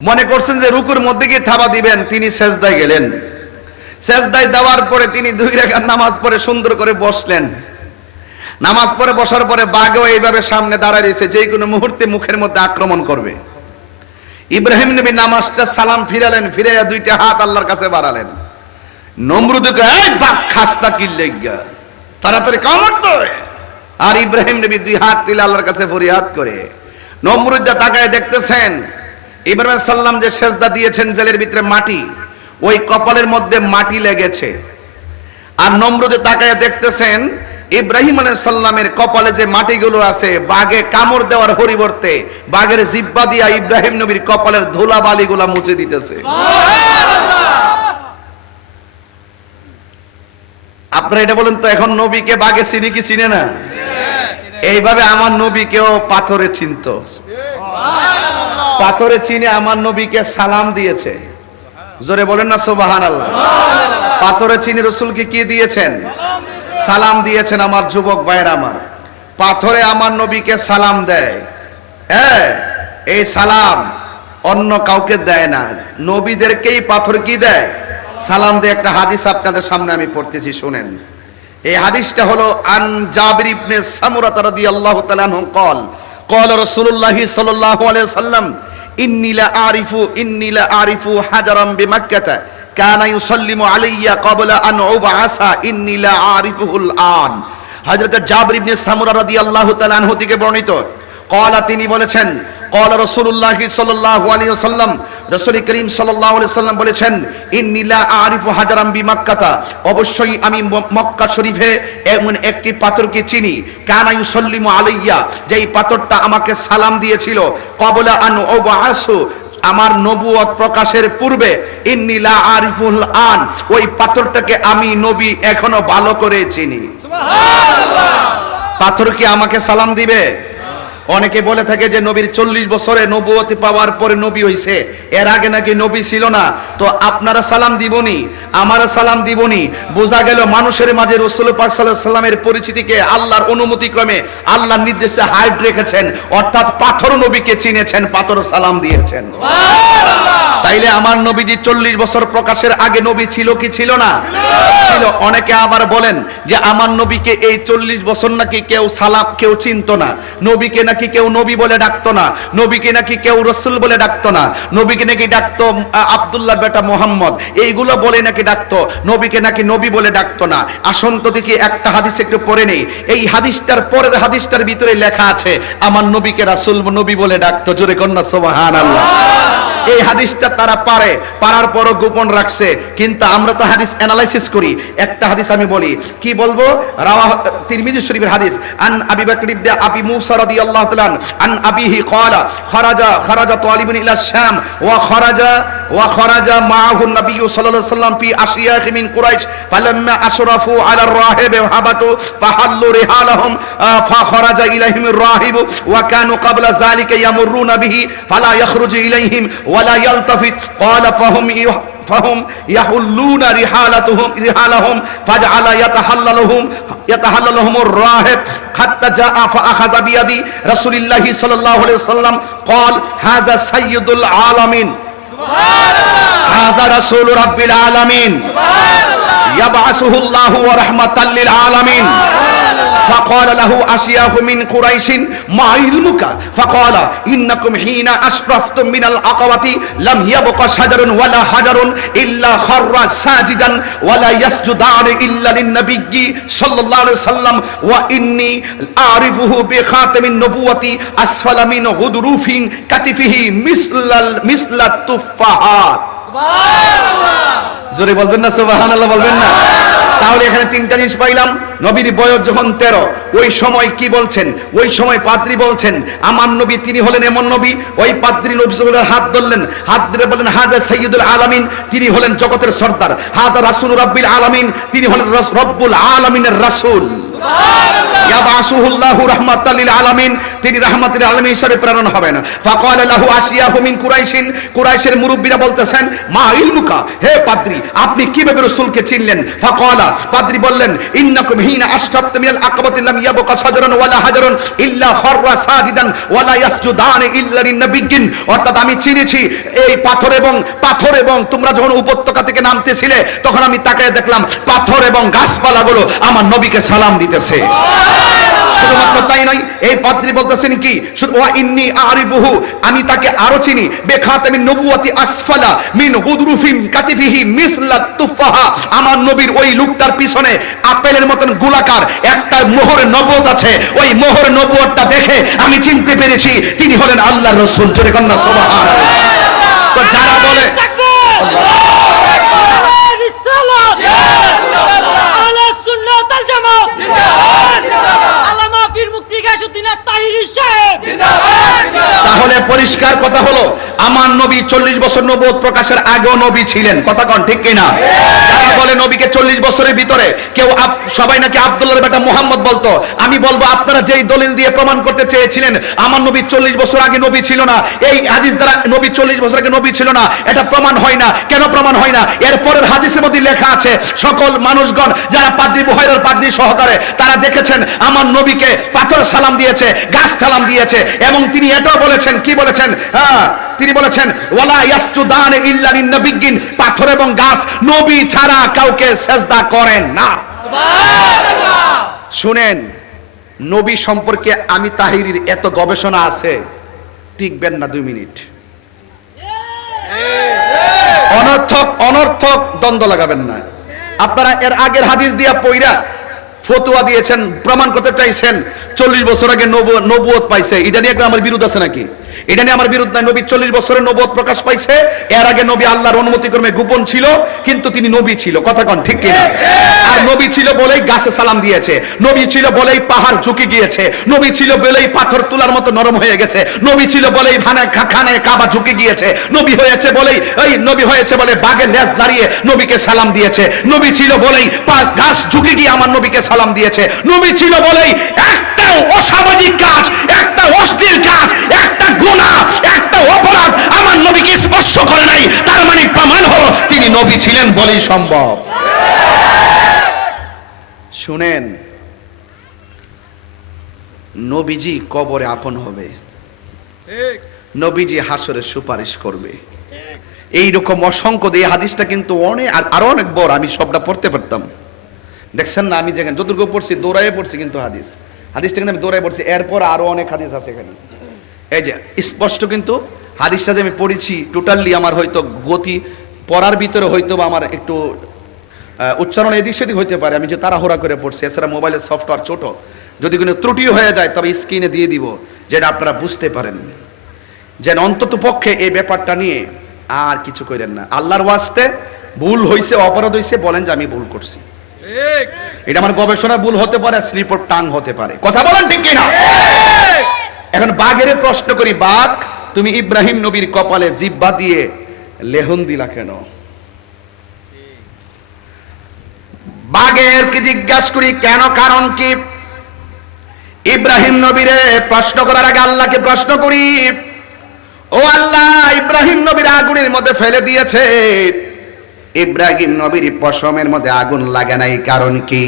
মনে করছেন যে রুকুর মধ্যে গিয়ে থাবা দিবেন, তিনি সেজদায় গেলেন। সেজদায় দেওয়ার পরে তিনি দুই রেখার নামাজ পড়ে সুন্দর করে বসলেন। নামাজ পড়ে বসার পরে বাঘও এইভাবে সামনে দাঁড়ায় রয়েছে যে কোনো মুহূর্তে মুখের মধ্যে আক্রমণ করবে। ইব্রাহিম নবী নামাজটা সালাম ফিরালেন ফিরে দুইটা হাত আল্লাহর কাছে বাড়ালেন। নমরুদকে এই বাঘ, খাস্তা কিল্লে গিয়া তাড়াতাড়ি কামড় তো আর ইব্রাহিম নবী দুই হাত তুলে আল্লাহর কাছে ফরিয়াদ করে। নমরুদ্দা তাকায় দেখতেছেন ইব্রাহিম সাল্লাম যে সেজদা দিয়েছেন জেলের ভিতরে মাটি ওই কপালের মধ্যে মাটি লেগেছে। আর নমরুদে তাকায় দেখতেছেন ইব্রাহিম আলাইহিস সাল্লামের কপালে যে মাটিগুলো আছে বাঘে কামড় দেওয়ার পরিবর্তে বাঘের জিব্বা দিয়া ইব্রাহিম নবীর কপালের ধুলা বালিগুলা মুছে দিতেছে। আপনারা এটা বলেন তো এখন নবীকে বাঘে চিনি কি চিনে না? এইভাবে আমার নবীকেও পাথরে চিনত। পাথরে চিনে আমার নবীকে সালাম দিয়েছে। জোরে বলেন না সোবাহান আল্লাহ পাথরে চিনি রসুলকে কি দিয়েছেন? সালাম দিয়েছেন আমার যুবক ভাইয়ের আমার। পাথরে আমার নবীকে সালাম দেয়। হ্যাঁ এই সালাম অন্য কাউকে দেয় না। নবীদেরকেই পাথর কি দেয়? সালাম দিয়ে একটা হাদিস আপনাদের সামনে আমি পড়তেছি শুনেন। এই হাদিসটা হলো আন জাবির ইবনে সামুরা রাদিয়াল্লাহু তাআলা আনহু কল রসুল্লাহি সাল্লাহ সাল্লাম ইন্নিলা আরিফু ইন্নিলা আরিফু হাজারাম বিমাক্কাতা কানা ইউসাল্লিমু আলাইয়া ক্বাবলা আন উবআসা ইন্নিলা আরিফুল আন হযরত জাবর ইবনে সামুরা রাদিয়াল্লাহু তাআলা বর্ণিত। কলা তিনি বলেছেন কলা রসুল্লাহ সাল্লাহ আলী সাল্লাম রসুল করিম সাল্লাহ আলি সাল্লাম বলেছেন ইন্নিলা আরিফ হাজারাম বি মাক্কাতা অবশ্যই আমি মক্কা শরীফে এমন একটি পাথরকে চিনি। কানা ইউসাল্লিম আলাইয়া যেই পাথরটা আমাকে সালাম দিয়েছিল। কবলা আন ও আসু আমার নবুয়ত প্রকাশের পূর্বে ইন্নিলা আরিফুল আন। ওই পাথরটাকে আমি নবী এখনও ভালো করে চিনি। পাথর কি আমাকে সালাম দিবে? অনেকে বলে থাকে যে নবীর চল্লিশ বছরে নবুয়তি পাওয়ার পরে নবী হইছে। এর আগে নাকি নবী ছিল না। তো আপনারা সালাম দিবনি? আমারা সালাম দিবনি? বোঝা গেল মানুষের মাঝে রসুল পাক সাল্লাহ সাল্লামের পরিচিতিকে আল্লাহর অনুমতি ক্রমে আল্লাহর নির্দেশে হাইট রেখেছেন। অর্থাৎ পাথর নবীকে চিনেছেন পাথর সালাম দিয়েছেন। তাইলে আমার নবীজি চল্লিশ বছর প্রকাশের আগে নবী ছিল কি ছিল না? ছিল। অনেকে আবার বলেন যে আমার নবীকে এই চল্লিশ বছর নাকি কেউ সালাম কেউ চিনতো না। নবীকে নাকি কেউ নবী বলে ডাকতো না? নবীকে নাকি কেউ রসুল বলে ডাকতো না? নবীকে নাকি ডাকতো আবদুল্লাহ বেটা মোহাম্মদ? এইগুলো বলে নাকি ডাকতো? নবীকে নাকি নবী বলে ডাকতো না? আসন তো দেখি একটা হাদিস একটু পড়ে নেই। এই হাদিসটার পরের হাদিসটার ভিতরে লেখা আছে, আমার নবীকে রাসুল নবী বলে ডাকতো। জোরে কন্যা সোবাহান আল্লাহ এই হাদিসটা তারা পারে পারার পরও গোপন রাখছে কিন্তু আমরা তো হাদিস অ্যানালাইসিস করি একটা হাদিস আমি বলি কি বলবো রাওয়া তিরমিজি শরীফের হাদিস আন আবি বকর ইবনে আবি মুসা রাদিয়াল্লাহু তাআলা আন আবিহি ক্বালা খারাজা খারাজা তালিবুন ইলা শাম ওয়া খারাজা ওয়া খারাজা মাআহু নবী সাল্লাল্লাহু আলাইহি ওয়াসাল্লাম ফি আশিয়াখ মিন কুরাইশ ফালাম্মা আশরাফু আলা الراهب হাবাতু ফাহাল্লু রিহালাহুম فخرج إليهم الراهب وكانوا قبل ذلك يمرون به فلا يخرج ওয়ালা ইয়ালতাফিত ক্বালা ফাহুম ফাহুম ইয়াহুল্লুনা রিহালাতুহুম রিহালাহুম ফাজআলা ইয়াতাহাল্লালুহুম ইয়াতাহাল্লালুহুমুর রাহিব হাত্তা জাআ ফাআখাযা বিয়াদি রাসূলুল্লাহ সাল্লাল্লাহু আলাইহি ওয়াসাল্লাম ক্বাল হাযা সাইয়্যিদুল আলামিন। সুবহানাল্লাহ। হাযা রাসূলু রাব্বিল আলামিন। সুবহানাল্লাহ। ইয়াবআসুহুল্লাহু ওয়া রাহমাতাল লিল আলামিন। সুবহানাল্লাহ فقال له أشياخ من قريش ما علمك؟ فقال إنكم حين أشرفتم من العقبة لم يبق شجر ولا حجر إلا خر ساجدا ولا يسجدان إلا للنبي صلى الله عليه وسلم وإني أعرفه بخاتم النبوة أسفل من غضروف كتفه مثل مثل التفاحات. জোরে বলবেন না সোবাহান আল্লাহ বলবেন না। তাহলে এখানে তিনটা জিনিস পাইলাম। নবীর বয়স যখন তেরো, ওই সময় কি বলছেন? ওই সময় পাদ্রি বলছেন, আমার নবী তিনি হলেন এমন নবী। ওই পাদ্রি নবীর হাত ধরলেন। হাত ধরে বললেন হাজার সৈয়দুল আলামিন, তিনি হলেন জগতের সর্দার। হাজার রাসুল রব্বিল আলামিন, তিনি হলেন রব্বুল আলামিনের রাসূল। তিনি রাহমাতুল আলামিন। হিসাবে প্রেরণ ফাকাল লাহু আসিয়াহু মিন কুরাইশিন। কুরাইশের মুরব্বীরা বলতেছেন, মা ইলমুকা, হে পাদ্রী, আপনি কীভাবে রাসূলকে চিনলেন? ফাকালা, পাদ্রী বললেন, ইন্নাকুম মিনাল লাম ইয়াবকা ওয়ালা ইল্লা সাজিদান ওয়ালা ইয়াসজুদান ইল্লা অর্থাৎ আমি চিনেছি, এই পাথর এবং পাথর এবং তোমরা যখন উপত্যকা থেকে নামতেছিলে, তখন আমি তাকায় দেখলাম, পাথর এবং গাছপালাগুলো আমার নবীকে সালাম দিতেছে শুধুমাত্র তাই নয় এই পাদ্রী বলতেছেন কি? ওয়া ইন্নি আরিফুহু আমি তাকে আরও চিনি। বেখাতামিন নবুয়াতি আসফালা মিন হুদরুফিম কাতিফিহি মিসলা তুফাহা আমার নবীর ওই লোকটার পিছনে আপেলের মতন গোলাকার একটা মোহর নবুয়ত আছে। ওই মোহর নবুয়তটা দেখে আমি চিনতে পেরেছি তিনি হলেন আল্লাহর রাসূল। জোরে কন্না সুবহানাল্লাহ। তো যারা বলে আল্লাহ তাহলে পরিষ্কার কথা হলো আমার নবী চল্লিশ বছর নবুয়ত প্রকাশের আগেও নবী ছিলেন। কথা কন, ঠিক কিনা? যারা বলে নবীকে চল্লিশ বছরের ভিতরে কেউ সবাই নাকি আব্দুল্লাহর বেটা মোহাম্মদ বলতো। আমি বলব, আপনারা যেই দলিল দিয়ে প্রমাণ করতে চেয়েছিলেন, আমার নবী চল্লিশ বছর আগে নবী ছিল না, এই হাদিস দ্বারা নবী চল্লিশ বছর আগে নবী ছিল না, এটা প্রমাণ হয় না। কেন প্রমাণ হয় না? এর পরের হাদিসের মধ্যে লেখা আছে, সকল মানুষগণ যারা পাদ্রী বুহাইরার পাদ্রী সহকারে, তারা দেখেছেন আমার নবীকে পাথর সালাম দিয়েছে, গাছ সালাম দিয়েছে, এবং তিনি এটাও বলেছেন, কি বলেছেন? হ্যাঁ তিনি বলেছেন ওয়ালা ইয়াসজুদান ইল্লা লিন্নাবিয়্যিন পাথর এবং গাছ নবী ছাড়া কাউকে সেজদা করেন না। শুনেন নবী সম্পর্কে আমি তাহিরির এত গবেষণা আছে টিকবেন না দুই মিনিট। অনর্থক অনর্থক দ্বন্দ্ব লাগাবেন না। আপনারা এর আগের হাদিস দিয়া পইরা ফতুয়া দিয়েছেন, প্রমাণ করতে চাইছেন, চল্লিশ বছর আগে নবুয়ত পাইছে। এটা নিয়ে আমার বিরোধ আছে নাকি? এটা নিয়ে আমার নাই। নবী চল্লিশ বছরের নবুয়ত প্রকাশ পাইছে। এর আগে নবী আল্লাহর অনুমতি ক্রমে গোপন ছিল, কিন্তু তিনি নবী ছিল। কথা কন, ঠিক কিনা? আর নবী ছিল বলেই গাছে সালাম দিয়েছে। নবী ছিল বলেই পাহাড় ঝুঁকে গিয়েছে। নবী ছিল বলেই পাথর তুলার মতো নরম হয়ে গেছে। নবী ছিল বলেই ভানায় খানায় কাবা ঝুঁকে গিয়েছে। নবী হয়েছে বলেই, এই নবী হয়েছে বলে বাঘের লেজ দাঁড়িয়ে নবীকে সালাম দিয়েছে। নবী ছিল বলেই গাছ ঝুঁকে গিয়ে আমার নবীকে সালাম দিয়েছে। নবী ছিল বলেই একটা অসামাজিক কাজ একটা অশ্লীল কাজ একটা গুনাহ একটা অপরাধ আমার নবীকে স্পর্শ করে নাই। তার মানে প্রমাণ হলো তিনি নবী ছিলেন বলেই সম্ভব। শুনেন নবীজি কবরে আপন হবে। নবীজি হাসরের সুপারিশ করবে। এইরকম অসংখ্য দিয়ে হাদিসটা কিন্তু অনেক আর আরও অনেক বড় আমি সবটা পড়তে পারতাম। দেখছেন না, আমি যেখানে যতটুকু পড়ছি, দৌড়াইয়ে পড়ছি কিন্তু হাদিস। হাদিসটা কিন্তু আমি দৌড়াই পড়ছি, এরপর আরও অনেক হাদিস আছে এখানে। এই যে, স্পষ্ট কিন্তু হাদিসটা যে আমি পড়েছি টোটালি আমার হয়তো গতি পড়ার ভিতরে হয়তো বা আমার একটু উচ্চারণ এদিক সেদিক হইতে পারে। আমি যে তাড়াহুড়া করে পড়ছি, এছাড়া মোবাইলের সফটওয়্যার ছোট। যদি কোনো ত্রুটি হয়ে যায়, তবে স্ক্রিনে দিয়ে দিব যেটা আপনারা বুঝতে পারেন। যেন অন্তত পক্ষে এই ব্যাপারটা নিয়ে আর কিছু করেন না। আল্লাহর ওয়াস্তে ভুল হইছে, অপরাধ হইছে, বলেন যে আমি ভুল করছি। এটা আমার গবেষণা ভুল হতে পারে, স্লিপ অফ টাং হতে পারে। কথা বলেন ঠিক কিনা? এখন বাঘের প্রশ্ন করি, বাঘ, তুমি ইব্রাহিম নবীর কপালে জিব্বা দিয়ে লেহন দিলা কেন? বাঘের কি জিজ্ঞাসা করি, কেন কারণ কি? ইব্রাহিম নবীরে প্রশ্ন করার আগে আল্লাহকে প্রশ্ন করি, ও আল্লাহ, ইব্রাহিম নবীর আগুনের মধ্যে ফেলে দিয়েছে। ইব্রাহিম নবীর পশমের মধ্যে আগুন লাগে নাই, কারণ কি?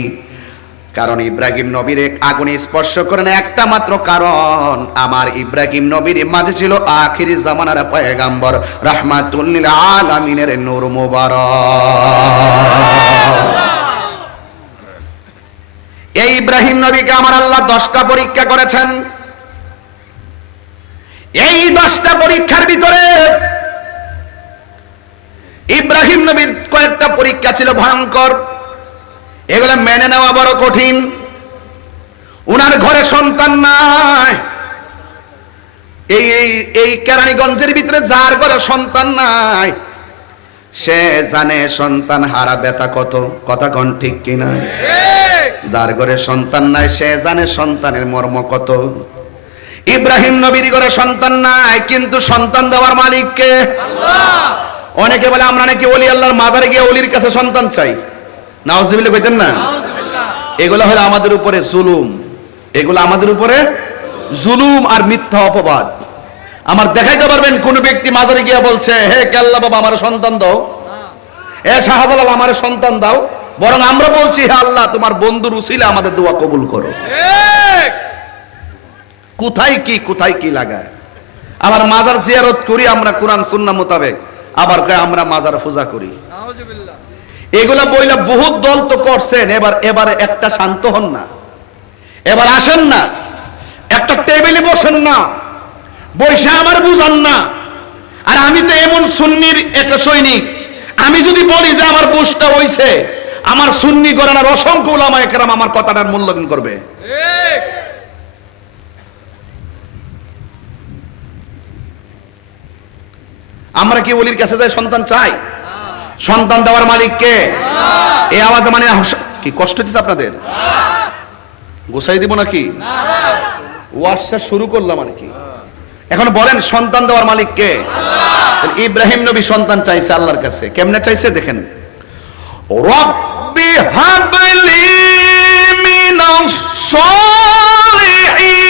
কারণ ইব্রাহিম নবীর আগুনে স্পর্শ করে না একটা মাত্র কারণ। আমার ইব্রাহিম নবীর মাঝে ছিল আখিরি জামানার পয়গাম্বর। রাহমাতুল্লিল আলামিনের নূর মুবারক। এই ইব্রাহিম নবীকে আমার আল্লাহ দশটা পরীক্ষা করেছেন। এই দশটা পরীক্ষার ভিতরে ইব্রাহিম নবীর কয়েকটা পরীক্ষা ছিল ভয়ঙ্কর। এগুলো মেনে নেওয়া বড় কঠিন। উনার ঘরে সন্তান নাই। এই এই কেরানীগঞ্জের ভিতরে যার ঘরে সন্তান নাই, সে জানে সন্তান হারা ব্যথা কত, কথা কন ঠিক কিনা? যার ঘরে সন্তান নাই, সে জানে সন্তানের মর্ম কত। ইব্রাহিম নবীর ঘরে সন্তান নাই, কিন্তু সন্তান দেওয়ার মালিককে? অনেকে বলে আমরা নাকি ওলি আল্লাহর মাজারে গিয়ে ওলির কাছে সন্তান চাই। নাউজুবিল্লাহ কইতেন না। এগুলো হলো আমাদের উপরে জুলুম। এগুলো আমাদের উপরে জুলুম আর মিথ্যা অপবাদ। আমার দেখাইতে পারবেন কোন ব্যক্তি মাজারে গিয়া বলছে হে কেল্লা বাবা আমার সন্তান দাও। এ শাহজালাল আমার সন্তান দাও। বরং আমরা বলছি হে আল্লাহ তোমার বন্ধুর উসিলে আমাদের দোয়া কবুল করো। কোথায় কি কোথায় কি লাগায়। আবার মাজার জিয়ারত করি আমরা কোরআন সুন্নাহ মোতাবেক। আবার আমরা মাজার পূজা করি। এগুলা বইলা বহুত দল তো করছেন এবার এবারে একটা শান্ত হন না। এবার আসেন না। একটা টেবিলে বসেন না। বৈশা আমার বুঝান না। আর আমি তো এমন সুন্নির একটা সৈনিক। আমি যদি বলি যে আমার বুঝটা হইছে আমার সুন্নি গরানার অসংখ্য ওলামা একরাম আমার কথাটার মূল্যায়ন করবে। আমরা কি ওলির কাছে যাই সন্তান চাই? সন্তান দেওয়ার মালিক কে? এই আওয়াজে মানে কি কষ্ট হচ্ছে আপনাদের? গোসাই দিব নাকি? ওয়াশটা শুরু করলাম আর কি? এখন বলেন সন্তান দেওয়ার মালিক কে? ইব্রাহিম নবী সন্তান চাইছে আল্লাহর কাছে। কেমনে চাইছে দেখেন। রব্বি হাবলি মিনাস সলিহিন।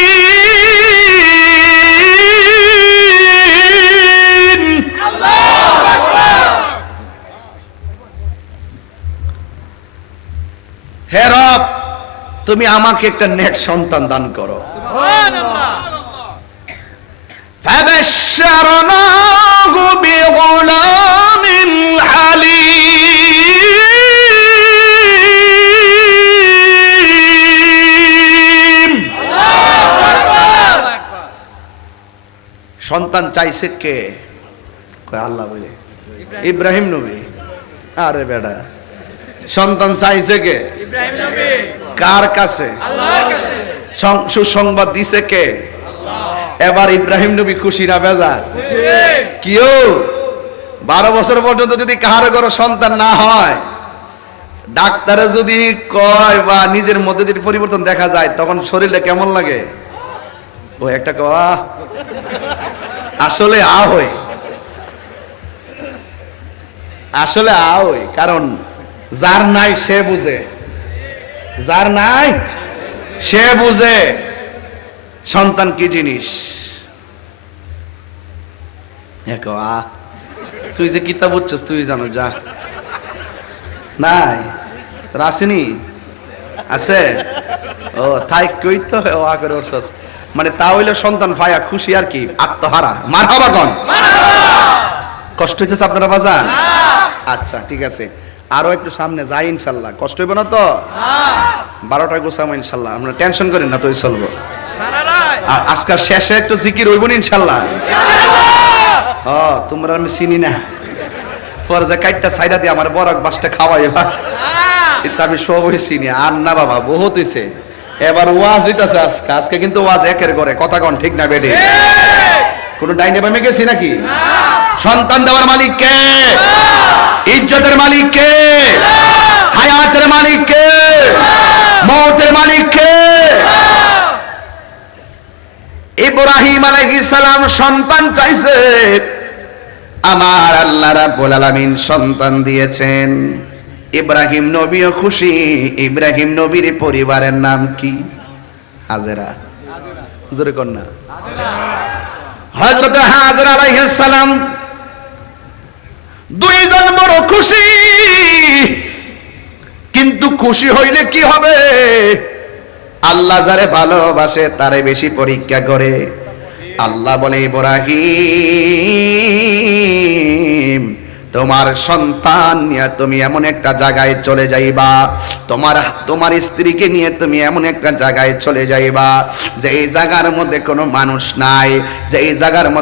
তুমি আমাকে একটা নেক সন্তান দান করো فبشرناه بغلام حليم সন্তান চাইছে কে কয় আল্লাহ বলে ইব্রাহিম নবী আরে বেডা সন্তান চাইছে কে কার কাছে? সুসংবাদ দিছে কে? এবার ইব্রাহিম নবী খুশি না বেজার? কিও? বারো বছর পর্যন্ত যদি কাহার ঘর সন্তান না হয়, ডাক্তারে যদি কয় বা নিজের মধ্যে যদি পরিবর্তন দেখা যায়, তখন শরীরে কেমন লাগে? ও, একটা কয়া আসলে আ হই। আসলে আ হই, কারণ যার নাই সে বুঝে। যার নাই সে বুঝে সন্তান কি জিনিস। তুই যে কিতাব বুঝছস তুই জানো যা। নাই তোর আসেনি? আছে? ও তাই কই তো ও আ করে ওরছস মানে তা হইলে সন্তান ভাইয়া খুশি আর কি? আত্মহারা। মার হবাগন কষ্ট হয়েছে আপনারা বাজান? আচ্ছা ঠিক আছে। আরও একটু সামনে যাই ইনশাল্লাহ। কষ্ট হইব না তো? বারোটা গোসাম ইনশাল্লাহ। আমরা টেনশন করেন না তোই চলবো। আর আজকাল শেষে একটু জিকির হইব না ইনশাল্লাহ। ও তোমরা আমি চিনি না। পরে যে কাইটটা সাইডা দিয়ে আমার বরক বাসটা খাওয়াই এবার। কিন্তু আমি সবই চিনি। আর না বাবা বহুত হইছে। এবার ওয়াজ হইতাছে আজকে। আজকে কিন্তু ওয়াজ একের করে কথা কন ঠিক না বেডে কোন ডাইনে বামে গেছি নাকি? সন্তান দেওয়ার মালিক কে? ইজ্জতের মালিক কে? হায়াতের মালিক কে? মৌতের মালিক কে? ইব্রাহিম আলাইহিস সালাম সন্তান চাইছে। আমার আল্লাহ রাব্বুল আলামিন সন্তান দিয়েছেন। ইব্রাহিম নবীও খুশি। ইব্রাহিম নবীর পরিবারের নাম কি? হাজেরা। জোরে কর না। হযরত হাজর আলাইহিস সালাম দুইজন বড় খুশি। কিন্তু খুশি হইলে কি হবে? আল্লাহ যারে ভালোবাসে, তারে বেশি পরীক্ষা করে। আল্লাহ বলে, ইব্রাহিম, তোমার সন্তান নিয়ে তুমি এমন একটা জায়গায় চলে যাইবা। তোমার তোমার স্ত্রীকে নিয়ে তুমি এমন একটা জায়গায় চলে যাইবা। যে জায়গার মধ্যে কোনো মানুষ নাই, যে জায়গার মধ্যে